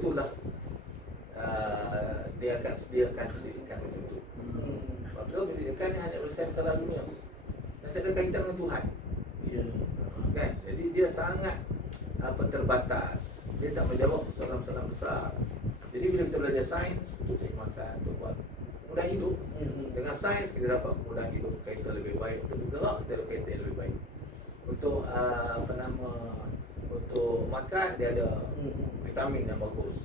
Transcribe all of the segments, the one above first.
betul lah dia akan sediakan pendidikan macam tu. Maka pendidikan ni hanya urusan masalah dunia dan tak ada kaitan dengan Tuhan. Kan? Jadi dia sangat terbatas. Dia tak menjawab persoalan-persoalan besar. Jadi bila kita belajar sains untuk cari makan, untuk buat kemudahan hidup, dengan sains kita dapat kemudahan hidup, kaitan lebih baik. Untuk bergerak kita ada kaitan lebih baik. Untuk untuk makan dia ada vitamin yang bagus.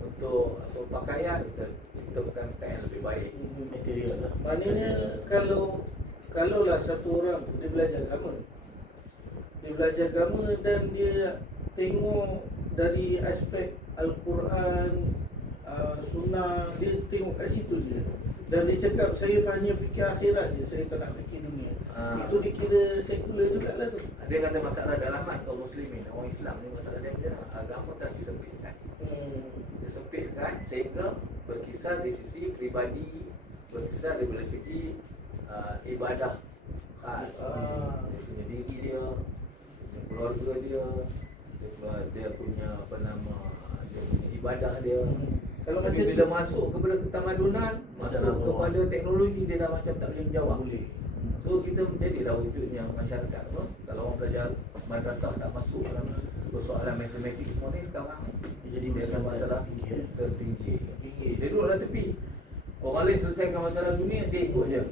Untuk pakaian kita bukan pakaian lebih baik. Material lah. Maknanya kalaulah satu orang tu dia belajar agama. Dia belajar agama dan dia tengok dari aspek Al-Quran, Sunnah, dia tengok kat situ je. Dan dia cakap saya hanya fikir akhirat je, saya tak nak fikir dunia. Itu dikira sekular jugalah tu. Dia kata masalah dalaman kaum muslimin, orang Islam ni masalah dia agama tak disempitkan. Disempitkan sehingga berkisar di sisi peribadi, berkisar dari segi ibadah khas. Dia punya diri dia, keluarga dia, dia punya dia punya ibadah dia. Kalau Tapi macam bila masuk kepada ketamadunan, masuk kepada teknologi, dia dah macam tak boleh menjawab. So kita menjadilah wujudnya masyarakat apa? Kalau orang belajar madrasah tak masuk dalam persoalan matematik semua ni sekarang Jadi masalah tertinggi. tinggi. Dia duduk dalam tepi. Orang lain selesaikan masalah dunia, dia ikut je.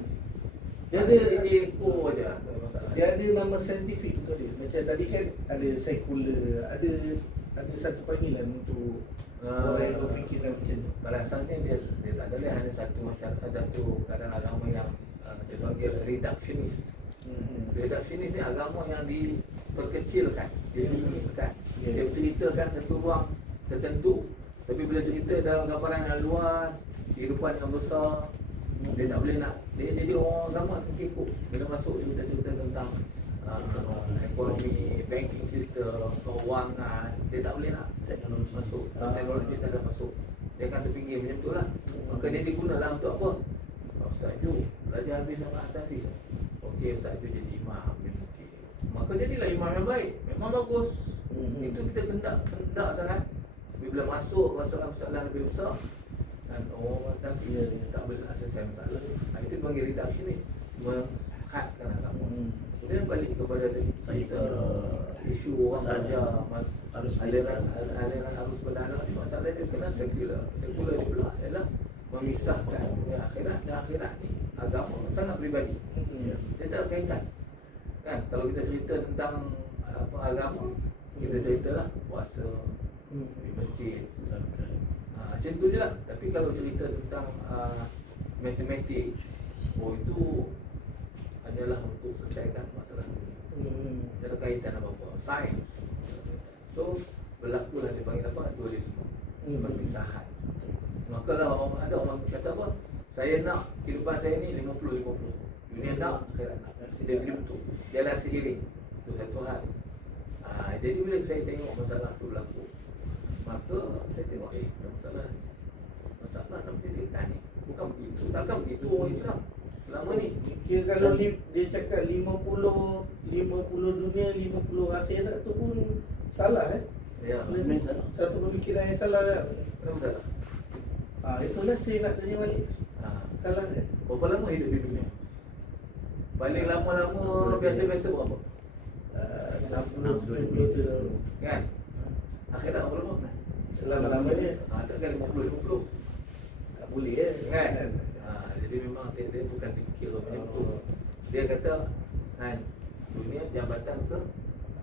Dia ada- dia ikut je masalah. Dia ada nama saintifik betul dia. Macam tadi kan ada sekular, ada satu panggilan untuk orang yang berfikiran macam tu. Pada asasnya dia tak ada dia hanya satu masyarakat, satu keadaan agama yang dia panggil reductionist. Reductionist ni agama yang diperkecilkan, dilimitkan. Dia ceritakan satu ruang tertentu, tapi bila cerita dalam gambaran yang luas, kehidupan yang besar, dia tak boleh nak. Dia jadi orang agama kekok. Bila masuk cerita-cerita tentang ekonomi, banking system, kewangan, dia tak boleh nak teknologi masuk. Teknologi tak ada masuk. Dia akan terpinggir macam tu lah. Maka dia digunalah untuk apa? Ustaz Ju belajar habis sama Tafiz. Okey, Ustaz Ju jadi imam di masjid. Maka jadilah imam yang baik. Memang bagus. Itu kita kendak sangat. Tapi bila masuk masalah-masalah lebih besar dan orang Tafiz tak boleh nak selesai masalah. Itu dipanggil reductionist, menghadkan agama. Kemudian balik kepada kita isu orang saja aliran arus berdana ni, masalah dia kena sekular. Sekular ni pula ialah memisahkan dunia akhirat, dan akhirat ni agama sangat peribadi. Dia tak kaitan. Kan kalau kita cerita tentang agama, kita ceritalah puasa di masjid. Macam tu je lah. Tapi kalau cerita tentang matematik, itu hanyalah untuk selesaikan masalah dunia. Tak ada kaitan apa-apa. Sains. So berlakulah dia panggil apa? Dualisme. Perpisahan. Maka lah ada orang kata apa? Saya nak kehidupan saya ni 50-50. Dunia nak, akhirat nak. Dia betul. Jalan seiring. Itu satu hal. Jadi bila saya tengok masalah tu berlaku, maka saya tengok ada masalah ni. Masalah dalam pendidikan ni bukan begitu. Takkan begitu orang Islam selama ni. Kira kalau dia cakap 50 dunia, 50 akhirat tu pun salah Ya. salah. Satu pemikiran yang salah kan? Kenapa salah? Itulah saya nak tanya balik. Salah kan? Berapa lama hidup di dunia? Paling lama-lama biasa-biasa berapa? 60-70 tu dah. Kan? Akhirat berapa lama kan? Selama-lamanya Takkan 50-50. tak boleh Kan? Jadi memang dia bukan fikir macam tu. Dia kata kan, dunia jabatan ke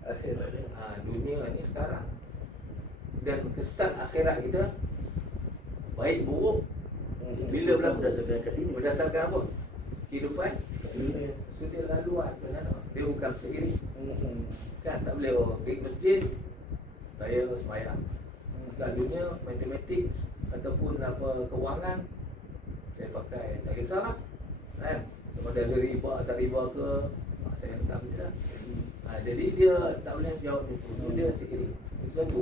akhirat. dunia ni sekarang. Dan kesan akhirat kita baik buruk bila berlaku berdasarkan kat ini. berdasarkan apa? Kehidupan Dunia. sudah laluan ke sana. Dia bukan seiring. Kan tak boleh pergi masjid saya sembahyang. Kat dunia matematik ataupun kewangan saya pakai tak kisahlah. Kan? Sama ada riba atau riba ke, saya hentam je lah. Jadi dia tak boleh jawab itu. Itu dia seiring. Itu satu.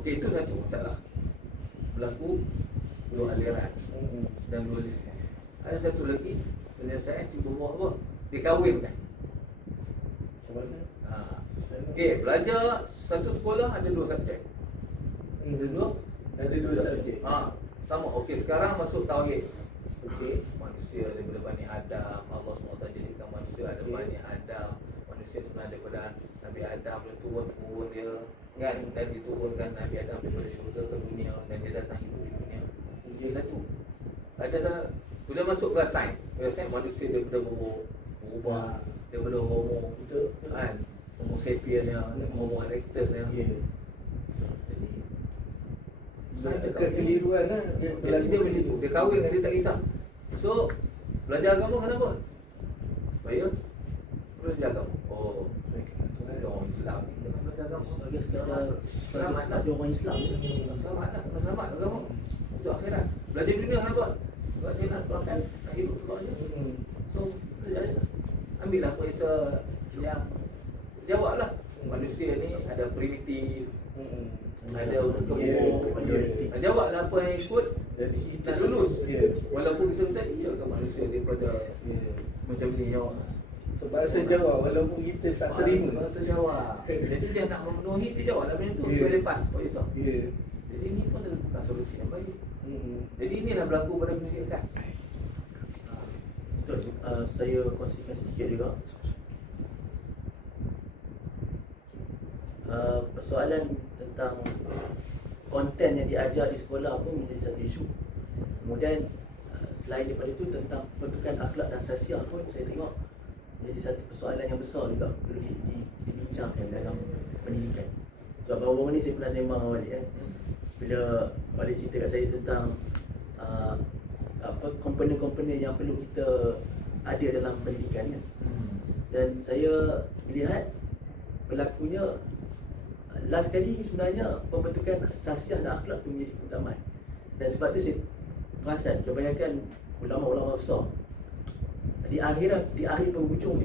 Okey, itu satu masalah. Berlaku dua aliran dan dualisme. Ada satu lagi penyelesaian cuba buat apa? Dia kahwinkan. Macam mana? Okey, belajar satu sekolah ada dua subjek. Ada dua Ada dua subjek. Sama. Okey, sekarang masuk tauhid. Okey. Manusia daripada Bani Adam, Allah SWT jadikan manusia ada Okey. Bani Adam. Manusia sebenarnya daripada Nabi Adam dia turun-temurun dia kan, dan diturunkan Nabi Adam daripada syurga ke dunia dan dia datang hidup di dunia. Okey. Satu. Bila masuk kelas sains, manusia daripada berubah daripada homo Betul. kan, homo sapien ni, homo erectus ni. Ya. Jadi Saya cakap kekeliruan lah. dia macam tu. Dia kahwin dengan dia tak kisah. So, belajar agama kenapa? Supaya belajar agama. Oh, kita orang Islam ni kena belajar agama. Sebagai sekadar Selamat lah. sebagai orang Islam ni. Selamat lah, kena selamat agama. Untuk akhirat. Belajar dunia kenapa? Sebab saya nak keluarkan, nak hidup keluarga. So, belajar je lah. Ambil lah kuasa yang jawab lah. Manusia ni ada primitif, ada kebun. Jawab lah apa yang ikut Jadi kita nak lulus. Ya. Walaupun kita tadi je ke manusia daripada Ya. macam ni jawab. Bahasa Jawa walaupun kita tak terima. Bahasa Jawa. Jadi dia nak memenuhi, dia jawab lah macam tu. Ya. Supaya lepas, tak kisah. Ya. Jadi ni pun bukan solusi yang baik. Hmm. Jadi inilah berlaku pada pendidikan. Betul. Saya kongsikan sedikit juga. Persoalan tentang konten yang diajar di sekolah pun menjadi satu isu. Kemudian selain daripada itu tentang pembentukan akhlak dan sasiah pun saya tengok menjadi satu persoalan yang besar juga perlu dibincangkan dalam pendidikan. Sebab baru-baru ni saya pernah sembang dengan Walik kan. Bila Walik cerita kat saya tentang komponen-komponen yang perlu kita ada dalam pendidikan kan. Dan saya melihat berlakunya last kali sebenarnya pembentukan sasiah dan akhlak tu menjadi keutamaan. Dan sebab tu saya perasan kebanyakan ulama-ulama besar di akhir penghujung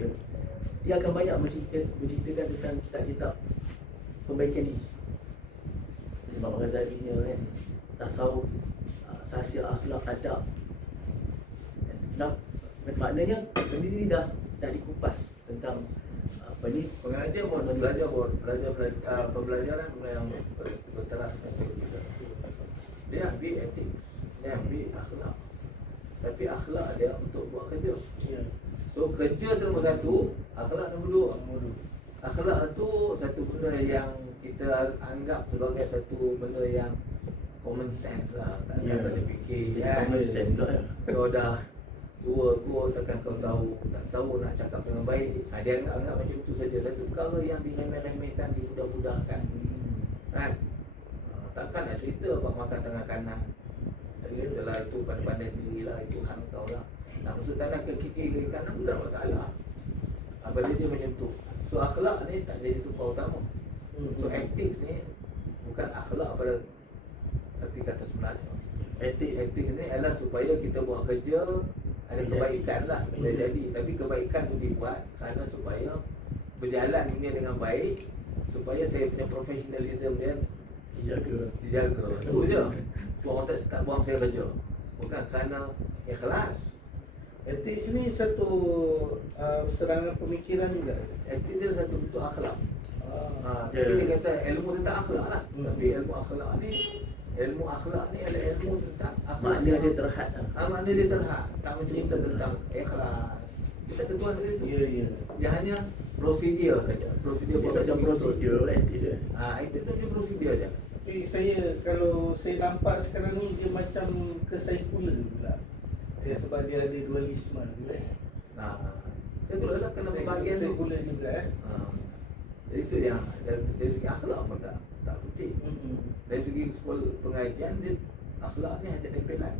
dia akan banyak menceritakan tentang kitab-kitab perbaikan diri. Imam Ghazali ni kan, tasawuf, sasiah, akhlak, adab. Maknanya benda ni dah dikupas tentang apa ni, Pengajar pun belajar pembelajaran yang berteraskan seksual. Dia ambil etik, dia ambil akhlak. Tapi akhlak dia untuk buat kerja. Ya. So kerja tu nombor satu, akhlak nombor dua. Akhlak tu satu benda yang kita anggap sebagai satu benda yang common sense lah. Tak Ya. ada fikir kan. common sense pula ya. Kau dah tua kot, takkan kau tak tahu nak cakap dengan baik. Dia anggap macam tu saja. Satu perkara yang diremeh-remehkan, dimudah-mudahkan kan. Takkan nak cerita apa makan tangan kanan. Tak cerita lah, itu pandai-pandai sendirilah, itu hang kau lah. Tak maksud tanah ke kiri kanan pun tak masalah. Benda dia macam tu. So akhlak ni tak jadi tukar utama. So ethics ni bukan akhlak pada arti kata sebenarnya. Ethics ni adalah supaya kita buat kerja ada kebaikan lah supaya jadi. Tapi kebaikan tu dibuat kerana supaya berjalan dunia dengan baik, supaya saya punya professionalism dia dijaga. Itu je. Tu orang tak buang saya kerja. Bukan kerana ikhlas. Etik ni satu serangan pemikiran juga. Etik dia satu bentuk akhlak. Tapi Ya. dia kata ilmu tentang akhlak lah. Tapi ilmu akhlak ni adalah ilmu tentang akhlak. Makna dia terhad lah. Makna dia terhad. Tak mencerita tentang ikhlas. Kita ketuan dia tu. Ya, ya. Dia hanya prosedur saja. Prosedur Dia macam prosedur etik je. Itu tu dia prosedur saja. Tapi kalau saya nampak sekarang ni dia macam kesaikular pula. Ya, sebab dia ada dualisme juga. Dia kalau lah kena pembahagian tu. Kesaikular juga Jadi tu yang dari segi akhlak pun tak penting. Dari segi sekolah pengajian dia akhlak ni ada tempelan.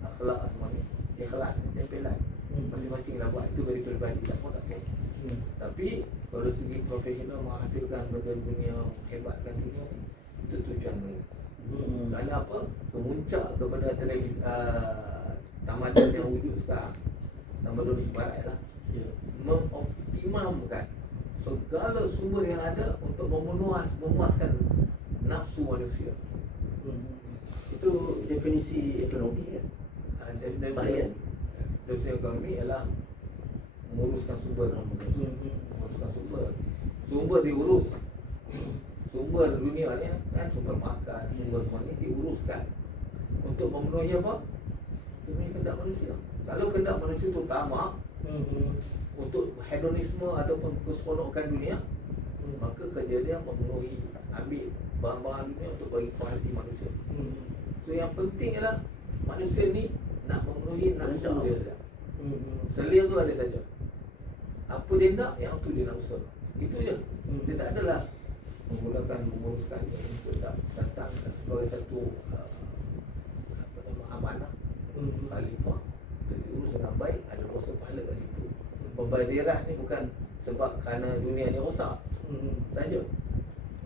Akhlak semua ni ikhlas ni tempelan. Masing-masing nak buat itu dari peribadi tak pun tak kena. Tapi kalau segi profesional menghasilkan benda dunia, hebatkan dunia ni, itu tujuan mereka. Kerana apa? Kemuncak kepada tamadun yang wujud sekarang, tamadun barat lah, mengoptimumkan segala sumber yang ada untuk memuaskan nafsu manusia. Itu definisi ekonomi kan. Definisi ekonomi ialah menguruskan sumber. Sumber diurus. sumber dunia ni kan, sumber makan, sumber ni diuruskan untuk memenuhi apa? Demi kehendak manusia. Kalau kehendak manusia tu tamak untuk hedonisme ataupun keseronokan dunia, maka kerja dia memenuhi, ambil barang-barang dunia untuk bagi puas hati manusia. So yang penting ialah manusia ni nak memenuhi nafsu dia saja. Selia tu ada saja. Apa dia nak, yang tu dia nak usaha. Itu je. Dia tak adalah menguruskan ni untuk datang sebagai satu amanah khalifah untuk diurus dengan baik, ada kuasa pahala kat situ. Pembaziran ni bukan sebab kerana dunia ni rosak saja.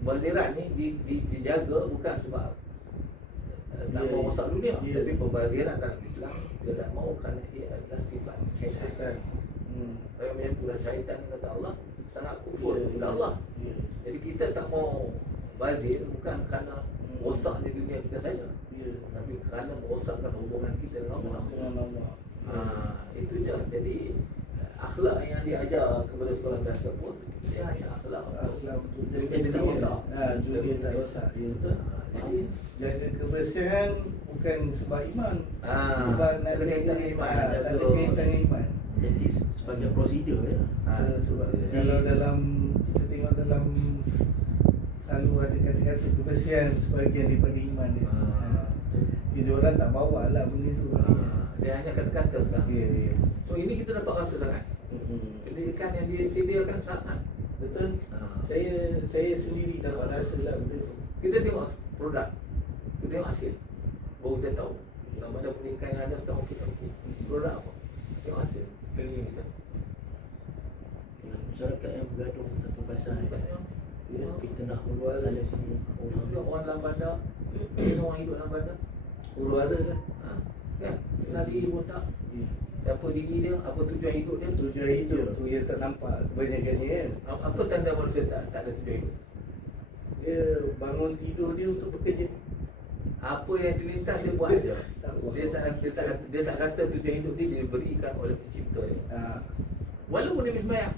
Pembaziran ni dijaga bukan sebab tak mau rosak dunia, tapi pembaziran dalam Islam dia tak mau kerana ia adalah sifat syaitan. Kalau macam tu, dan syaitan kata Allah sangat kufur kepada Allah. Jadi kita tak mau bazir bukan kerana rosaknya dunia kita saja, tapi kerana merosakkan hubungan kita dengan Allah. Itu je. Jadi akhlak yang diajar kepada sekolah biasa pun dia hanya akhlak untuk dunia tak rosak. Dunia tak rosak. Ya, betul. Jadi jaga kebersihan bukan sebab iman, sebab nak ada kaitan dengan iman. tak ada kaitan dengan iman. Jadi sebagai prosedur ya. Sebab kalau dalam, kita tengok dalam, selalu ada kata-kata kebersihan sebahagian daripada iman dia. Jadi orang tak bawa lah benda tu. Dia hanya kata-kata sekarang. Ya. So ini kita dapat rasa sangat. Pendidikan yang disediakan sangat. Betul. Saya sendiri dapat rasa lah benda tu. Kita tengok produk, kita tengok hasil, baru kita tahu sama ada pendidikan yang ada sekarang okey tak okey. Produk apa? Tengok hasil, keliling kita. Masyarakat yang bergaduh satu pasal kita nak Huru-hara. sana sini Orang dalam bandar, orang hidup dalam bandar, Huru-hara kan. kan? Kenal diri pun tak. Siapa diri dia, apa tujuan hidup dia. Tujuan hidup tu yang tak nampak kebanyakannya kan. Apa tanda manusia tak ada tujuan hidup? Dia bangun tidur dia untuk bekerja. Apa yang terlintas dia buat aja. Allah. Dia tak kata tujuan hidup dia diberikan oleh pencipta dia. Walaupun dia sembahyang.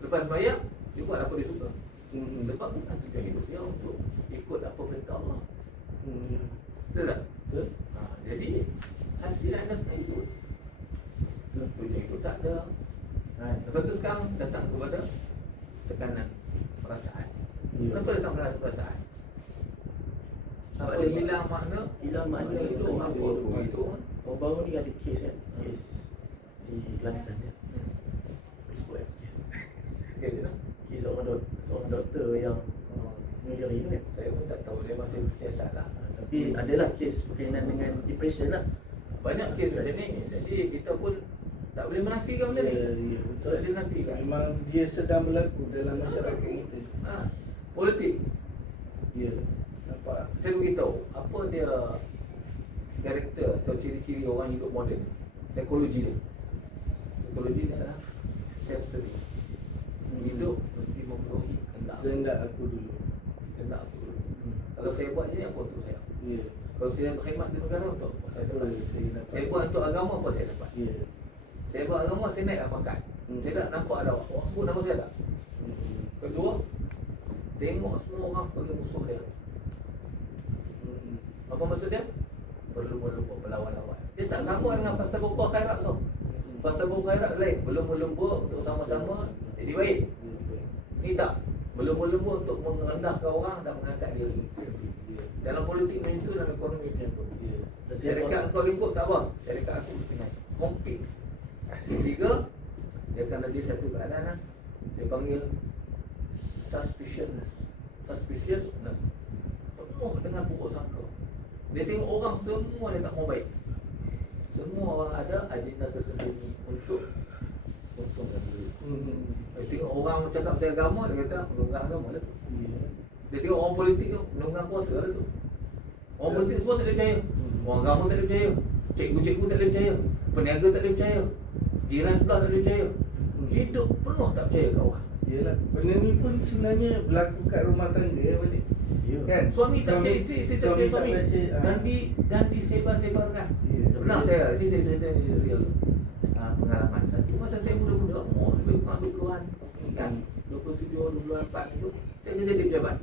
Lepas sembahyang, dia buat apa dia suka. Sebab bukan tujuan hidup dia untuk ikut apa perintah Allah. Betul tak? Betul. Jadi hasil anda sekarang itu tujuan hidup tak ada. Lepas tu sekarang datang kepada tekanan perasaan. Kenapa datang perasaan? Sebab dia hilang makna hidup apa itu. baru ni ada kes kan, kes di Kelantan ya. Sebut Kes tu. kes seorang doktor yang bunuh diri tu kan. Saya pun tak tahu, dia masih bersiasat lah. Tapi adalah kes berkaitan dengan depression lah. Banyak kes macam ni. Jadi kita pun tak boleh menafikan benda ni. Ya, betul. Tak boleh menafikan. Memang dia sedang berlaku dalam masyarakat kita. Politik. Ya, nampak. Saya beritahu apa dia karakter atau ciri-ciri orang hidup moden. Psikologi dia. Psikologi dia adalah self-serving. Hidup mesti memenuhi Kehendak aku dulu. kehendak aku dulu. Kalau saya buat ni apa untuk saya? Ya, Kalau saya berkhidmat di negara untuk apa saya dapat? betul, saya dapat. Saya buat untuk agama apa saya dapat? Ya. Saya buat agama saya naiklah pangkat. Saya tak nampak ada orang sebut nama saya tak? Kedua, tengok semua orang sebagai musuh dia. Apa maksud dia? Berlumba-lumba, berlawan-lawan. Dia tak sama dengan fasta buku khairat tu. Fasta buku khairat lain, berlumba-lumba untuk sama-sama jadi baik. Ni tak, berlumba-lumba untuk merendahkan orang dan mengangkat diri. Dalam politik macam tu, dalam ekonomi macam tu. Syarikat kau lingkup tak apa, syarikat aku mesti naik. Compete. Ketiga, dia akan ada satu keadaan dia panggil suspiciousness. Penuh dengan buruk sangka. Dia tengok orang semua dia tak mau baik. Semua orang ada agenda tersendiri untuk untungkan diri. Dia tengok orang cakap saya agama, dia kata menunggang agama lah tu. Dia tengok orang politik tu menunggang kuasa lah tu. Orang politik semua tak boleh percaya. Orang agama tak boleh percaya. Cikgu-cikgu tak boleh percaya. Peniaga tak boleh percaya. Jiran sebelah tak boleh percaya. Hidup penuh tak percaya kat orang. Yalah, benda ni pun sebenarnya berlaku kat rumah tangga balik. Ya. Kan? Suami tak percaya isteri, isteri tak percaya suami. Dan disebar-sebarkan. Pernah saya, ni saya cerita ni real pengalaman. Satu masa saya muda-muda, lebih kurang 20-an kan, 27, 24 itu, Saya kerja jadi pejabat.